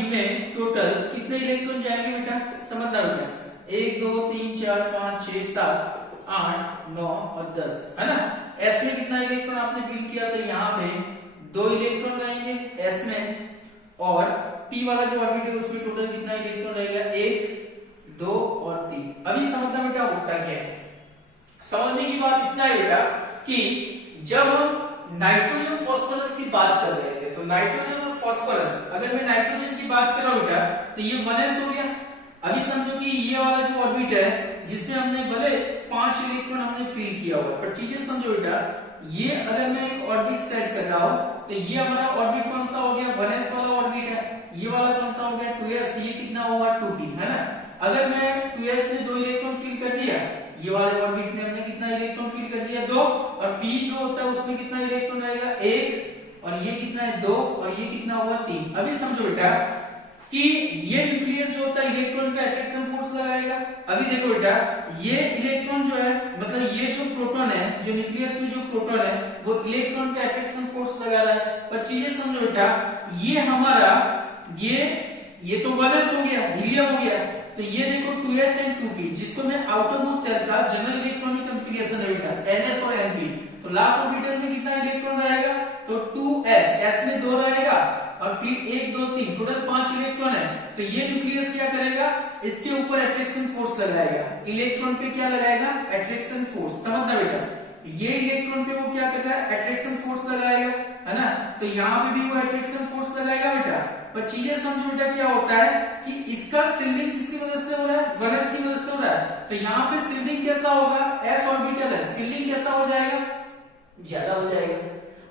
D में total कितने electron जाएंगे बेटा, समझना बेटा, 1 2 3 4 5 6 7 8 9 और 10 है ना। एस में कितना इलेक्ट्रॉन आपने फिल किया, तो यहाँ पे 2 इलेक्ट्रॉन रहेंगे एस में, और पी वाला जो ऑर्बिट है उसमें टोटल कितना इलेक्ट्रॉन रहेगा, 1 2 और 3। अभी समझना बेटा होता क्या है, समझने की बात इतना है बेटा कि जब हम नाइट्रोजन फॉस्फोरस की बात कर रहे थे, तो नाइट्रोजन और फॉस्फोरस, अगर मैं नाइट्रोजन की बात कर रहा हूं बेटा तो ये 1s हो गया। अभी समझो कि ये वाला जो ऑर्बिट है जिसमें हमने भले 5 इलेक्ट्रॉन हमने फिल किया हुआ, पर चीजें समझो बेटा, ये अगर मैं एक ऑर्बिट सेट कर रहा हूं तो ये हमारा ऑर्बिट कौन सा हो गया, 1s वाला ऑर्बिट है। ये वाला कौन सा हो गया, 2s, ये कितना होगा 2p, है ना। अगर मैं 2s में 2 इलेक्ट्रॉन फिल कर दिया, ये वाले ऑर्बिट में हमने कितना इलेक्ट्रॉन फिल कर दिया, 2, और p जो होता है उसमें कितना इलेक्ट्रॉन रहेगा, 1, और ये कितना है 2, और ये कितना होगा 3। अभी समझो बेटा कि ये न्यूक्लियस जो होता है इलेक्ट्रॉन का अट्रैक्शन फोर्स लगाएगा। अभी देखो बेटा, ये इलेक्ट्रॉन जो है, मतलब ये जो प्रोटॉन है, जो न्यूक्लियस में जो प्रोटॉन है वो इलेक्ट्रॉन का अट्रैक्शन फोर्स लगा रहा है। पर चीजें समझो बेटा, ये हमारा ये तो 1s हो गया, हीलियम हो गया, तो ये देखो 2s एंड 2p, जिसको मैं आउटर मोस्ट शेल का जनरल इलेक्ट्रॉनिक कॉन्फ़िगरेशन है बेटा, ns और np। तो लास्ट ऑर्बिटल में कितना इलेक्ट्रॉन रहेगा, तो 2s, s में 2 रहेगा, और फिर 1 2 3, टोटल 5 इलेक्ट्रॉन है। तो ये न्यूक्लियस क्या करेगा, इसके ऊपर अट्रैक्शन फोर्स लगाएगा, इलेक्ट्रॉन पे क्या लगाएगा, अट्रैक्शन फोर्स। समझना बेटा, ये इलेक्ट्रॉन पे वो क्या कर रहा है, अट्रैक्शन फोर्स लगाएगा, है ना। तो यहाँ पे भी वो अट्रैक्शन फोर्स लगाएगा बेटा। पर चीजें समझो बेटा, क्या होता है कि इसका शिल्डिंग किसकी मदद से हो रहा है, 1s की मदद से हो रहा है। तो यहाँ पे शिल्डिंग कैसा होगा, s ऑर्बिटल है, शिल्डिंग कैसा हो जाएगा, ज्यादा हो जाएगा,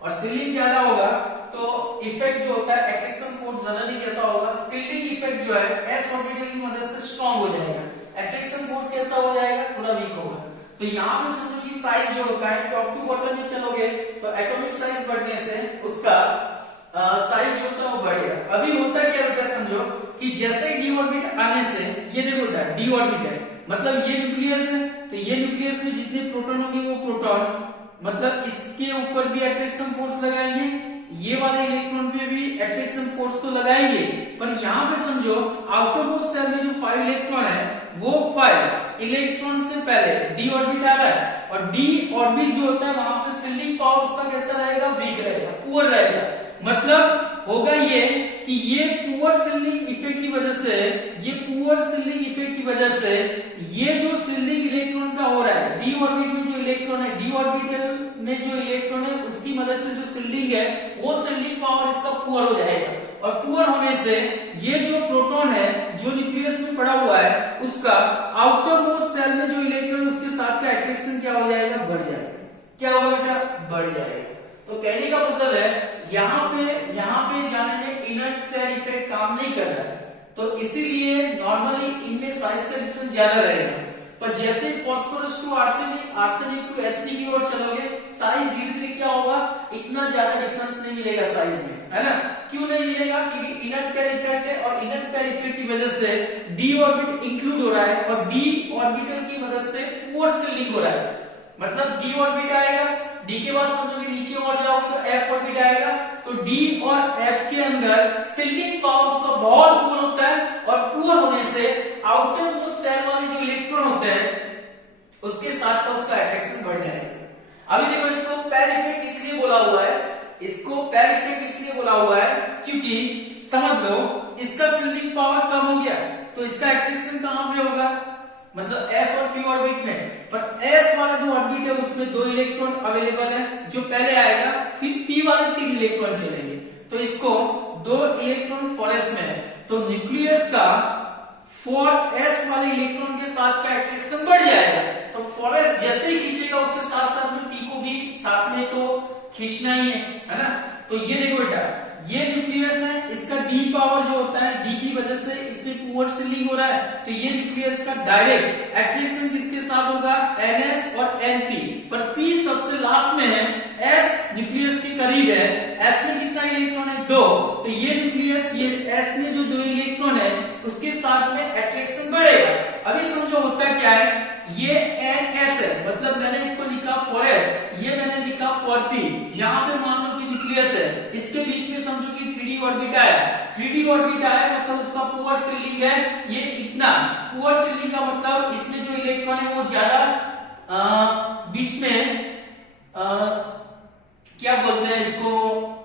और शिल्डिंग ज्यादा होगा तो इफेक्ट जो होता है अट्रैक्शन फोर्स जनरली कैसा होगा, शिल्डिंग इफेक्ट जो है s ऑर्बिटल की मदद से स्ट्रांग हो जाएगा, अट्रैक्शन फोर्स कैसा हो जाएगा, थोड़ा वीक होगा। तो यहाँ पे समझो कि साइज जो होता है, टॉप टू बॉटम में चलोगे तो एटॉमिक साइज बढ़ने से उसका साइज जो होता है वो बढ़ेगा। अभी होता क्या बेटा, समझो कि जैसे डी ऑर्बिट आने से, ये देखो बेटा डी ऑर्बिट है, मतलब ये न्यूक्लियस है, तो ये न्यूक्लियस में जितने प्रोटॉन होंगे वो प्रोटॉन, मतलब इसके ऊपर भी अट्रैक्शन फोर्स लगाएंगे, ये वाले इलेक्ट्रॉन पे भी अट्रैक्शन फोर्स तो लगाएंगे। पर यहाँ पे समझो आउटर मोस्ट शेल में जो 5 इलेक्ट्रॉन है वो 5 इलेक्ट्रॉन से पहले डी ऑर्बिट आ रहा है, और डी ऑर्बिट जो होता है वहां पे शिल्डिंग पावर उसका कैसा रहेगा, वीक रहेगा, पुअर रहेगा। मतलब होगा ये कि ये पुअर शिल्डिंग इफेक्ट की वजह से, ये पुअर शिल्डिंग इफेक्ट की वजह से ये जो शिल्डिंग इलेक्ट्रॉन का हो रहा है, डी ऑर्बिट में जो इलेक्ट्रॉन है, डी ऑर्बिटल में जो इलेक्ट्रॉन है उसकी मदद से जो शिल्डिंग है वो शिल्डिंग पावर इसका पुअर हो जाएगा, और पुअर होने से ये जो प्रोटॉन है जो न्यूक्लियस में पड़ा हुआ है उसका आउटर मोस्ट शेल में जो इलेक्ट्रॉन उसके साथ का अट्रैक्शन क्या हो जाएगा, बढ़ जाएगा। क्या होगा बेटा, बढ़ जाएगा। तो कहने का मतलब है यहाँ पे जाने में इनर्ट पेयर इफेक्ट काम नहीं कर रहा है, तो इसीलिए नॉर्मली इनमें साइज का डिफरेंस ज्यादा रहेगा। पर जैसे phosphorus to arsenic, arsenic to Sp की ओर चलोगे, साइज धीरे धीरे क्या होगा, इतना ज्यादा डिफरेंस नहीं मिलेगा साइज में, है ना। क्यों नहीं मिलेगा, क्योंकि इनर्ट पेयर इफेक्ट है, और इनर्ट पेयर इफेक्ट की वजह से डी ऑर्बिट इंक्लूड हो रहा है, और डी ऑर्बिटल की मदद से पुअर शिल्डिंग हो रहा है। मतलब डी ऑर्बिट आएगा, डी के बाद समझोगे नीचे और जाओगे तो एफ ऑर्बिट आएगा, तो डी और एफ के अंदर शिल्डिंग पावर उसका बहुत पुअर होता है, और पुअर होने से आउटर मोस्ट शेल वाले जो इलेक्ट्रॉन होते हैं उसके साथ का उसका अट्रैक्शन बढ़ जाएगा। अभी देखो, इसको पेयर इफेक्ट इसलिए बोला हुआ है, इसको पेयर इफेक्ट इसलिए बोला हुआ है क्योंकि समझ लो इसका शिल्डिंग पावर कम हो गया, तो इसका अट्रैक्शन कहां पे होगा, मतलब s और p ऑर्बिट में। पर s वाला जो ऑर्बिट है उसमें 2 इलेक्ट्रॉन अवेलेबल है, जो पहले आएगा, फिर p वाले 3 इलेक्ट्रॉन चलेंगे, तो इसको 2 इलेक्ट्रॉन 4s में है, तो न्यूक्लियस का 4s वाले इलेक्ट्रॉन के साथ का अट्रैक्शन बढ़ जाएगा। तो 4s जैसे ही खींचेगा उसके साथ साथ में p को भी साथ में तो खींचना ही है ना। तो ये देखो बेटा, ये न्यूक्लियस है, इसका d पावर जो होता है, d की वजह से इसमें पुअर शिल्डिंग हो रहा है, तो ये न्यूक्लियस का डायरेक्ट अट्रैक्शन किसके साथ होगा, ns और np। पर p सबसे लास्ट में है, s न्यूक्लियस के करीब है, s में कितना इलेक्ट्रॉन है, 2, तो ये न्यूक्लियस, ये s में जो 2 इलेक्ट्रॉन है उसके साथ में अट्रैक्शन बढ़ेगा। अभी समझो होता क्या है, ये ns है, मतलब मैंने इसको लिखा 4s, ये मैंने लिखा 4p। यहाँ पे मान लो कि न्यूक्लियस है, इसके बीच में समझो कि 3d ऑर्बिट आया, 3d ऑर्बिट आया मतलब उसका पुअर सीलिंग है ये इतना। पुअर सीलिंग का मतलब इसमें जो इलेक्ट्रॉन है वो ज्यादा बीच में क्या बोलते हैं इसको,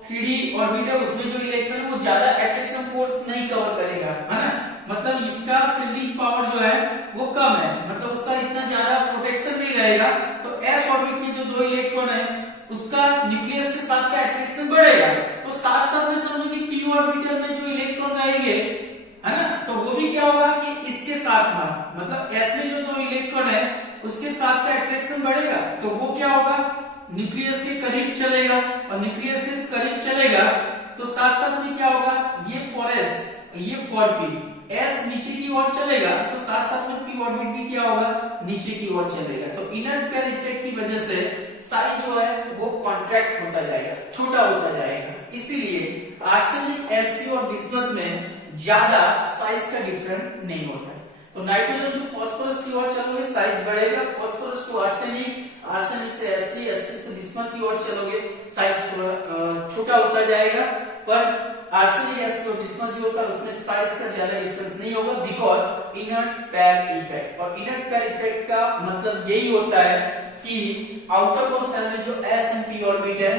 3d ऑर्बिट है उसमें जो इलेक्ट्रॉन है वो ज्यादा अट्रैक्शन फोर्स नहीं कवर करेगा, है ना। मतलब इसका सीलिंग पावर जो है वो कम है, मतलब उसका इतना ज्यादा प्रोटेक्शन नहीं रहेगा। तो s ऑर्बिट में जो दो इलेक्ट्रॉन है उसका न्यूक्लियस के साथ का अट्रैक्शन बढ़ेगा। तो साथ साथ में समझो कि p ऑर्बिटल में जो इलेक्ट्रॉन रहेंगे, है ना, तो वो भी क्या होगा कि इसके साथ में मतलब s में जो दो इलेक्ट्रॉन है उसके साथ का अट्रैक्शन बढ़ेगा। तो वो क्या होगा, न्यूक्लियस के करीब चलेगा, और न्यूक्लियस के करीब चलेगा तो साथ साथ में क्या होगा, ये फॉर s ये फॉर p, s नीचे की ओर चलेगा तो साथ साथ में p ऑर्बिट भी क्या होगा, नीचे की ओर चलेगा। तो इनर पेयर इफेक्ट की वजह से साइज जो है वो कॉन्ट्रैक्ट होता जाएगा, छोटा होता जाएगा। इसीलिए आर्सेनिक, sp और बिस्मथ में ज्यादा साइज का डिफरेंस नहीं होता है। तो नाइट्रोजन टू फास्फोरस की ओर चलोगे साइज बढ़ेगा, फास्फोरस टू आर्सेनिक, आर्सेनिक से sp, sp से बिस्मथ की ओर चलोगे साइज थोड़ा छोटा होता जाएगा। पर आर्सेनिक, sp और बिस्मथ जो होता है उसमें साइज का ज्यादा डिफरेंस नहीं होगा बिकॉज इनर्ट पेयर इफेक्ट। और इनर्ट पेयर इफेक्ट का मतलब यही होता है कि आउटर कोर सेल में जो s and p ऑर्बिट है,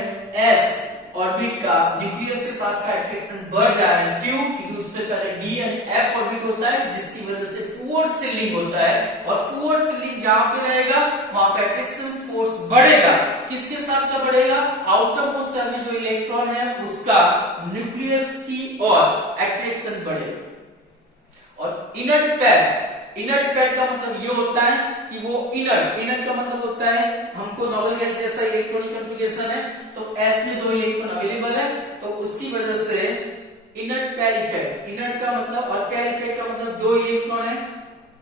s ऑर्बिट का न्यूक्लियस के साथ का अट्रैक्शन बढ़ रहा है। क्यों? क्योंकि उससे पहले d and f ऑर्बिट होता है जिसकी वजह से पुअर सीलिंग होता है, और पुअर सीलिंग जहां पे रहेगा वहां पे अट्रैक्शन फोर्स बढ़ेगा। किसके साथ का बढ़ेगा? आउटर कोर सेल में जो इलेक्ट्रॉन है उसका न्यूक्लियस की ओर अट्रैक्शन बढ़ेगा। और इनर्ट पेयर का मतलब ये होता है कि वो इनर्ट का मतलब होता है हमको नोबल गैस जैसा इलेक्ट्रॉनिक कॉन्फ़िगरेशन है तो s में दो इलेक्ट्रॉन अवेलेबल है, तो उसकी वजह से इनर्ट पेयर इफेक्ट, इनर्ट का मतलब और पेयर इफेक्ट का मतलब दो इलेक्ट्रॉन है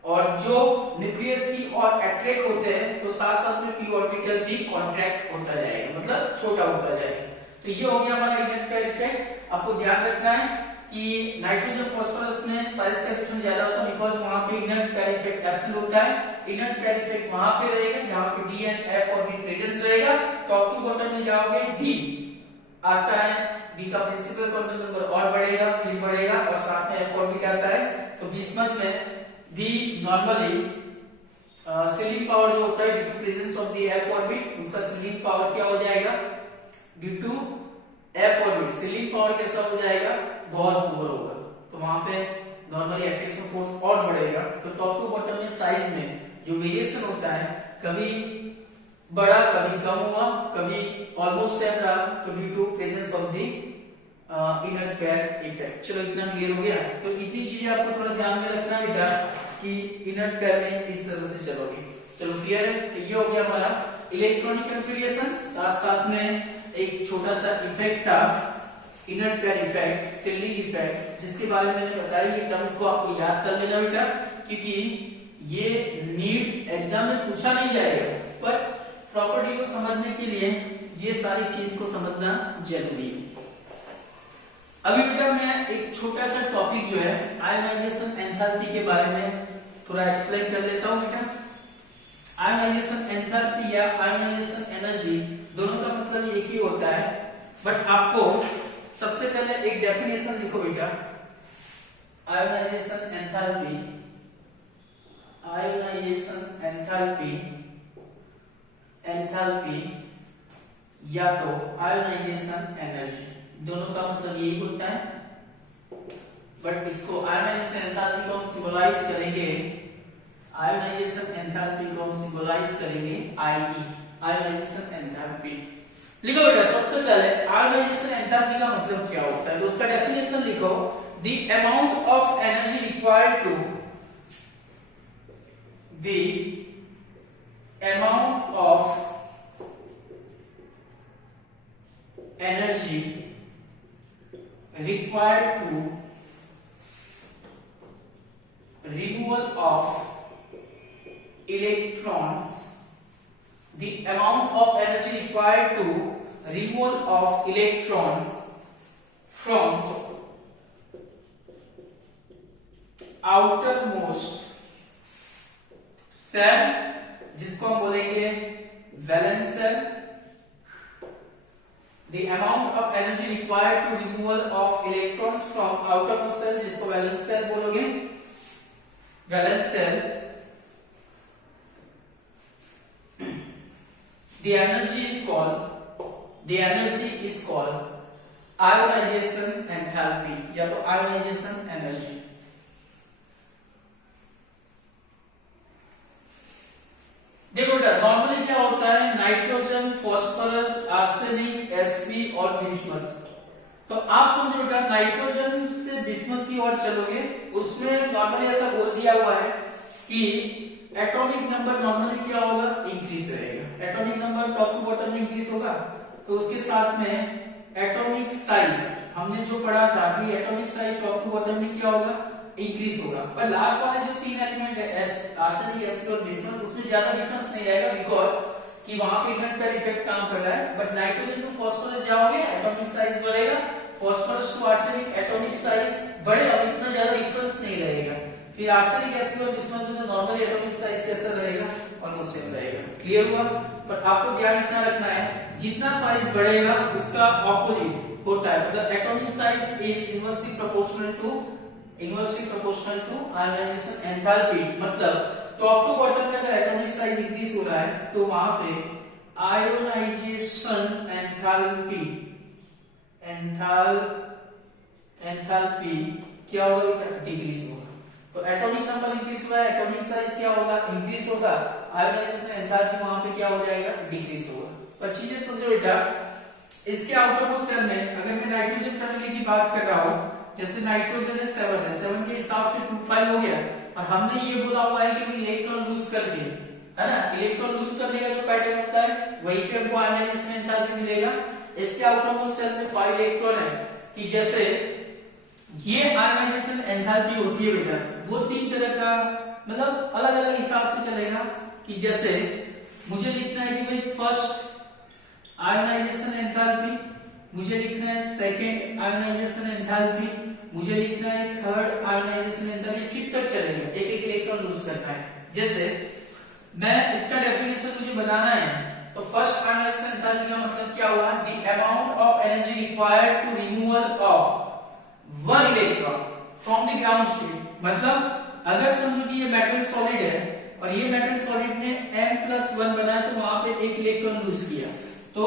और जो न्यूक्लियस की ओर अट्रैक्ट होते हैं तो साथ साथ में p ऑर्बिटल भी कॉन्ट्रैक्ट होता जाएगा, मतलब छोटा होता जाएगा। तो ये हो गया हमारा इनर्ट पेयर इफेक्ट। आपको ध्यान रखना है कि नाइट्रोजन फास्फोरस में साइज का डिफरेंस ज्यादा होता है बिकॉज़ वहां पे इनर्ट पेयर इफेक्ट एब्सेंट होता है। इनर्ट पेयर इफेक्ट वहां पे रहेगा जहां पे d and f orbit presence रहेगा। टॉप टू बॉटम में जाओगे d आता है, d का प्रिंसिपल क्वांटम नंबर और बढ़ेगा, फिर बढ़ेगा और साथ में f ऑर्बिट आता है। तो बिस्मथ में भी नॉर्मली सीलिंग पावर जो होता है due to presence of the f orbit, उसका सीलिंग पावर क्या हो जाएगा, due to f orbit shielding power कैसा हो जाएगा, बहुत पुअर होगा। तो वहां पे नॉर्मली अट्रैक्शन फोर्स और बढ़ेगा। तो टॉप टू बॉटम में साइज में जो वेरिएशन होता है, कभी बड़ा कभी कम हुआ, कभी ऑलमोस्ट सेम रहा, तो due to presence of the inert pair effect. चलो इतना क्लियर हो गया। तो इतनी चीजें आपको थोड़ा ध्यान में रखना बेटा कि इनर्ट पेयर में इस तरह से चलोगे। चलो क्लियर है। तो ये हो गया हमारा इलेक्ट्रॉनिक कॉन्फ़िगरेशन, साथ साथ में एक छोटा सा इफेक्ट था inert pair effect, ceiling effect, जिसके बारे में मैंने बताया। ये टर्म्स को आपको याद कर लेना बेटा क्योंकि ये नीट एग्जाम में पूछा नहीं जाएगा, पर प्रॉपर्टी को समझने के लिए ये सारी चीज को समझना जरूरी है। अभी बेटा मैं एक छोटा सा टॉपिक जो है आयोनाइजेशन एंथैल्पी के बारे में थोड़ा एक्सप्लेन कर लेता हूं बेटा। आयोनाइजेशन एंथैल्पी या आयोनाइजेशन एनर्जी दोनों का मतलब एक ही होता है, बट आपको सबसे पहले एक डेफिनेशन लिखो बेटा। Ionisation enthalpy, ionisation enthalpy, enthalpy या तो आयोनाइजेशन एनर्जी, दोनों का मतलब यही होता है। बट इसको आयोनाइजेशन एंथैल्पी को हम सिंबलाइज करेंगे, आयोनाइजेशन एंथैल्पी को हम सिंबलाइज करेंगे आईई, आयोनाइजेशन एंथैल्पी। लिखो बेटा सबसे पहले आयोनाइजेशन एंथैल्पी का मतलब क्या होता है, तो उसका डेफिनेशन लिखो। The amount of energy required to, the amount of energy required to removal of electrons, the amount of energy required to removal of electron from outermost cell, जिसको हम बोलेंगे valence shell, the amount of energy required to removal of electrons from outer shell, जिसको valence shell बोलोगे, valence shell, the energy is called ionization enthalpy या तो ionization energy। देखो बेटा normally क्या होता है, नाइट्रोजन, फास्फोरस, आर्सेनिक, एसपी और बिस्मथ। तो आप समझो बेटा नाइट्रोजन से बिस्मथ की ओर चलोगे, उसमें नॉर्मली ऐसा बोल दिया हुआ है कि एटॉमिक नंबर नॉर्मली क्या होगा, इंक्रीज रहेगा। Atomic number top to bottom में इंक्रीज होगा, तो उसके साथ में एटॉमिक साइज हमने जो पढ़ा था कि atomic size top to bottom में क्या होगा, इंक्रीज होगा। पर लास्ट वाले जो तीन एलिमेंट है आर्सेनिक, एसपी और बिस्मथ, उसमें ज्यादा डिफरेंस नहीं रहेगा, बिकॉज कि वहां पे इनर पेयर इफेक्ट काम कर रहा है। बट नाइट्रोजन टू फास्फोरस जाओगे, एटॉमिक साइज बढ़ेगा, phosphorus to arsenic atomic size बढ़ेगा, इतना ज्यादा डिफरेंस नहीं रहेगा। फिर आर्सेनिक, एसपी और बिस्मथ में नॉर्मली एटॉमिक साइज कैसा रहेगा, ऑलमोस्ट सेम रहेगा। क्लियर हुआ? पर आपको ध्यान इतना रखना है, जितना साइज बढ़ेगा उसका ऑपोजिट होता है, मतलब atomic size is inversely proportional to ionization enthalpy. मतलब टॉप टू बॉटम में अगर एटॉमिक साइज इंक्रीज हो रहा है तो वहां पे आयोनाइजेशन एंथैल्पी क्या होगा, डिक्रीज होगा। तो एटॉमिक नंबर इंक्रीज हुआ है, एटॉमिक साइज क्या होगा, इंक्रीज होगा, आयोनाइजेशन एंथैल्पी वहां पे क्या हो जाएगा, डिक्रीज होगा। पर चीजें समझो बेटा, इसके आउटर मोस्ट सेल में अगर मैं नाइट्रोजन फैमिली की बात कर रहा हूं, जैसे नाइट्रोजन है 7 के हिसाब से 2 5 हो गया, और हमने ये बोला हुआ है कि इलेक्ट्रॉन लूज करके, है ना, इलेक्ट्रॉन लूज करने का जो पैटर्न होता है वहीं पे हमको आयोनाइजेशन एंथैल्पी मिलेगा। इसके आउटर मोस्ट सेल में 5 इलेक्ट्रॉन है, कि जैसे ये आयोनाइजेशन एंथैल्पी होती है बेटा, वो 3 तरह का, मतलब अलग अलग हिसाब से चलेगा। कि जैसे मुझे लिखना है कि भाई फर्स्ट आयोनाइजेशन एंथैल्पी, मुझे लिखना है सेकंड आयोनाइजेशन एंथैल्पी, मुझे लिखना है थर्ड आयोनाइजेशन एंथैल्पी, फिर तक चलेगा, एक एक इलेक्ट्रॉन लूज करना है। जैसे मैं इसका डेफिनेशन मुझे बनाना है, तो फर्स्ट आयोनाइजेशन एंथैल्पी का मतलब क्या हुआ, the amount of energy required to removal of 1 electron from the ground state. मतलब अगर समझो कि ये मेटल सॉलिड है और ये मेटल सॉलिड ने m+1 बनाया, तो वहां पे 1 इलेक्ट्रॉन लूज किया, तो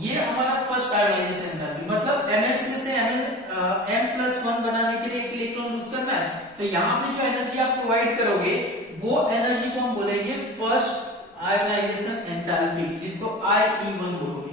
ये हमारा फर्स्ट आयोनाइजेशन एंथैल्पी। मतलब NH में से m+1 बनाने के लिए 1 इलेक्ट्रॉन लूज करना है, तो यहाँ पे जो एनर्जी आप प्रोवाइड करोगे वो एनर्जी को हम बोलेंगे फर्स्ट आयोनाइजेशन एंथैल्पी, जिसको IE1 बोलोगे।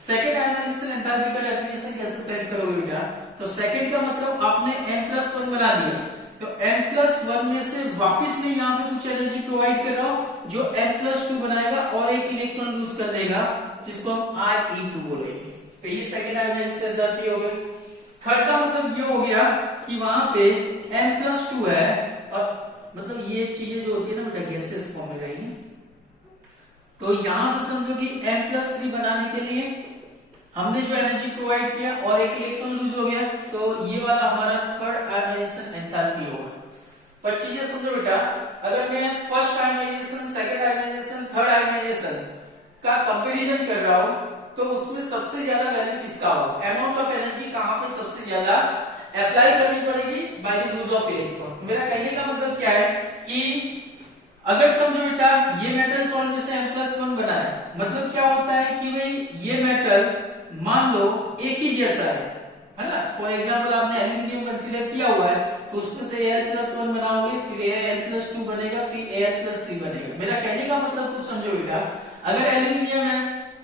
सेकंड आयोनाइजेशन एंथैल्पी का डेफिनेशन कैसे सेट करोगे बेटा, तो सेकंड का मतलब आपने m+1 बना दिया, तो m+1 में से वापस में यहाँ पे कुछ एनर्जी प्रोवाइड कर रहा हूं, जो m+2 बनाएगा और 1 इलेक्ट्रॉन लूज कर देगा, जिसको हम IE2 बोलेंगे। तो ये सेकंड आयोनाइजेशन एंथैल्पी हो गया। थर्ड का मतलब ये हो गया कि वहां पे m+2 है, और मतलब ये चीजें जो होती है ना बेटा गैसेस फॉर्म में रहेंगी, तो यहां से समझो कि m+3 बनाने के लिए हमने जो एनर्जी प्रोवाइड किया और 1 इलेक्ट्रॉन लूज हो गया, तो ये वाला हमारा थर्ड आयोनाइजेशन एंथैल्पी होगा। पर चीजें समझो बेटा, अगर मैं first ionization, second ionization, third ionization का कंपैरिजन कर रहा हूं, तो उसमें सबसे ज्यादा वैल्यू किसका होगा, अमाउंट ऑफ एनर्जी कहां पे सबसे ज्यादा अप्लाई करनी पड़ेगी, by the loose of electron. मेरा कहने का मतलब क्या है कि अगर समझो बेटा ये मेटल सॉल्ट में से m+1 बना है, मतलब क्या होता है कि भाई ये मेटल मान लो एक ही जैसा है ना। फॉर एग्जांपल आपने एल्यूमिनियम कंसीडर किया हुआ है, तो उसमें से Al+1 बनाओगे, फिर Al+2 बनेगा, फिर Al+3 बनेगा। मेरा कहने का मतलब कुछ समझो बेटा, अगर एल्यूमिनियम है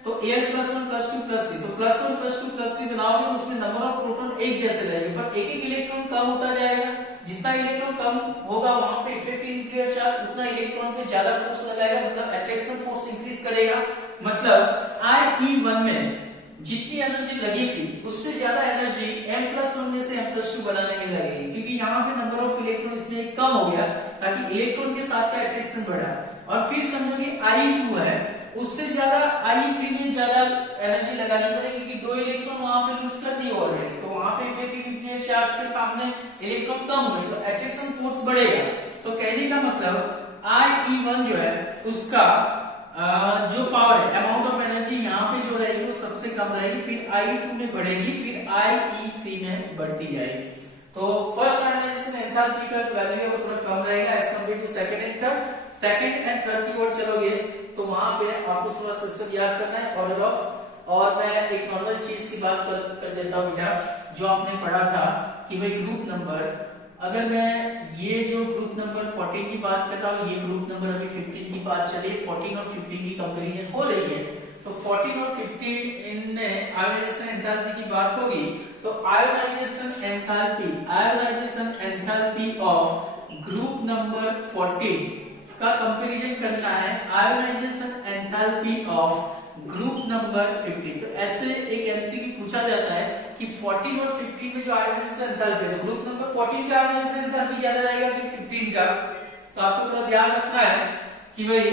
तो Al+1 +2 +3, तो +1 +2 +3 बनाओगे, उसमें नंबर ऑफ प्रोटॉन एक जैसे रहेंगे, पर एक एक इलेक्ट्रॉन कम होता जाएगा। जितना इलेक्ट्रॉन कम होगा वहां पे इफेक्टिव न्यूक्लियर चार्ज उतना इलेक्ट्रॉन पे ज्यादा फोर्स लगाएगा, मतलब अट्रैक्शन फोर्स इंक्रीज करेगा। मतलब IE1 में जितनी एनर्जी लगी थी उससे ज्यादा एनर्जी m+1 में से m+2 बनाने में लगेगी, क्योंकि यहाँ पे नंबर ऑफ इलेक्ट्रॉन इसलिए कम हो गया ताकि इलेक्ट्रॉन के साथ का अट्रैक्शन बढ़ा। और फिर समझो कि IE2 है, उससे ज्यादा IE3 में ज्यादा एनर्जी लगानी पड़ेगी, क्योंकि 2 इलेक्ट्रॉन वहां पे लूज कर दिए ऑलरेडी, तो वहां पे इफेक्टिव न्यूक्लियर चार्ज के सामने इलेक्ट्रॉन कम हुए, तो अट्रैक्शन फोर्स बढ़ेगा। तो कहने का मतलब IE1 जो है उसका जो पावर है, अमाउंट ऑफ एनर्जी यहाँ पे जो रहेगी वो सबसे कम रहेगी, फिर IE2 में बढ़ेगी, फिर IE3 में बढ़ती जाएगी। तो फर्स्ट आयोनाइजेशन एंथैल्पी का वैल्यू है वो थोड़ा कम रहेगा as compare to second and third. Second and third की ओर चलोगे तो वहां पे आपको थोड़ा सिस्टम याद करना है ऑर्डर ऑफ। और मैं एक नॉर्मल चीज की बात कर देता हूँ बेटा, जो आपने पढ़ा था कि भाई ग्रुप नंबर, अगर मैं ये जो ग्रुप नंबर 14 की बात कर रहा हूँ, ये ग्रुप नंबर अभी 15 की बात चली, 14 और 15 की कंपैरिजन हो रही है, तो 14 और 15 इनमें आयोनाइजेशन एंथैल्पी की बात होगी तो ionisation enthalpy of group number 14 का कंपैरिजन करना है ionisation enthalpy of group number 15। तो ऐसे एक एमसीक्यू पूछा जाता है कि 14 और 15 में जो आयोनाइजेशन एंथैल्पी है, ग्रुप नंबर 14 का आयोनाइजेशन एंथैल्पी ज्यादा रहेगा कि 15 का। तो आपको थोड़ा ध्यान रखना है कि भाई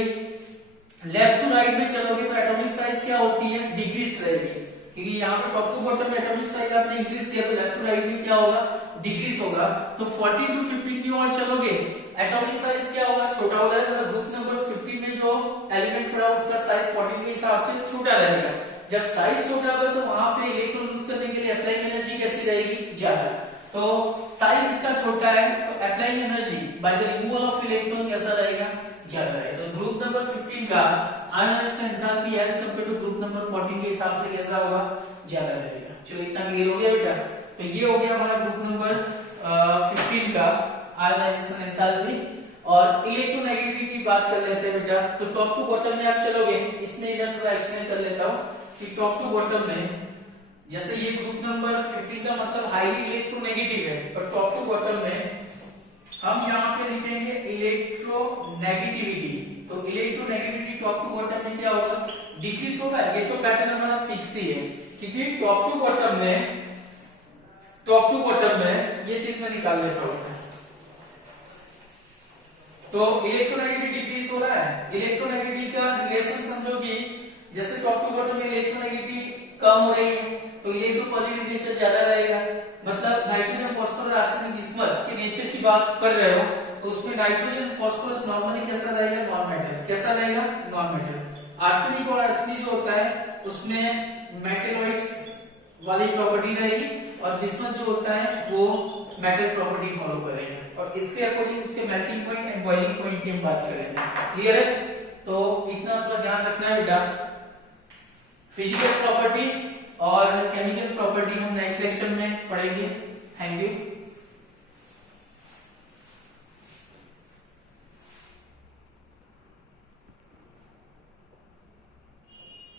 लेफ्ट टू राइट में चलोगे तो एटॉमिक साइज क्या होती है, डिक्रीज रहेगी, क्योंकि यहाँ पे टॉप टू बॉटम में एटॉमिक साइज आपने इंक्रीज किया तो लेफ्ट टू राइट में क्या होगा, डिक्रीज होगा। तो 14 टू 15 की ओर चलोगे एटॉमिक साइज क्या होगा, छोटा हो जाएगा। ग्रुप नंबर 15 में जो एलिमेंट पड़ा उसका साइज 14 के हिसाब से छोटा रहेगा। जब साइज छोटा होगा तो वहां पे इलेक्ट्रॉन लूज करने के लिए अप्लाइंग एनर्जी कैसी रहेगी, ज्यादा। तो साइज इसका छोटा है तो applying energy by the removal of electron कैसा रहेगा, ज्यादा रहेगा। तो ग्रुप नंबर 15 का ionization enthalpy as compare to group number 14 के हिसाब से कैसा होगा, ज्यादा रहेगा। चलो इतना क्लियर हो गया बेटा। तो ये हो गया हमारा ग्रुप नंबर 15 का आयोनाइजेशन एंथैल्पी। और इलेक्ट्रोनेगेटिविटी की बात कर लेते हैं बेटा। तो टॉप टू बॉटम में आप चलोगे, इसमें मैं थोड़ा एक्सप्लेन कर लेता हूँ कि टॉप टू बॉटम में जैसे ये ग्रुप नंबर 15 का मतलब हाईली इलेक्ट्रोनेगेटिव है, और टॉप टू बॉटम में हम यहाँ पे लिखेंगे इलेक्ट्रोनेगेटिविटी। तो इलेक्ट्रोनेगेटिविटी टॉप टू बॉटम में क्या होगा, डिक्रीज होगा। ये तो पैटर्न हमारा फिक्स ही है, क्योंकि टॉप टू बॉटम में ये चीज मैं निकाल लेता हूँ। तो इलेक्ट्रोनेगेटिविटी डिक्रीज हो रहा है। इलेक्ट्रोनेगेटिविटी का रिलेशन समझो कि जैसे टॉप टू बॉटम में इलेक्ट्रोनेगेटिविटी कम हो रही है तो इलेक्ट्रोपॉजिटिव नेचर ज्यादा रहेगा। मतलब नाइट्रोजन फास्फोरस आर्सेनिक बिस्मथ के नेचर की बात कर रहे हो तो उसमें नाइट्रोजन फास्फोरस नॉर्मली कैसा रहेगा, नॉन मेटल। कैसा रहेगा, नॉन मेटल। आर्सेनिक और आर्सेनिक जो होता है उसमें मेटलॉइड्स वाली प्रॉपर्टी रहेगी, और बिस्मथ जो होता है वो मेटल प्रॉपर्टी फॉलो करेगा। और इसके अकॉर्डिंग उसके melting point and boiling point की हम बात करेंगे। क्लियर है? तो इतना थोड़ा ध्यान रखना है बेटा। फिजिकल प्रॉपर्टी और केमिकल प्रॉपर्टी हम नेक्स्ट लेक्चर में पढ़ेंगे। Thank you.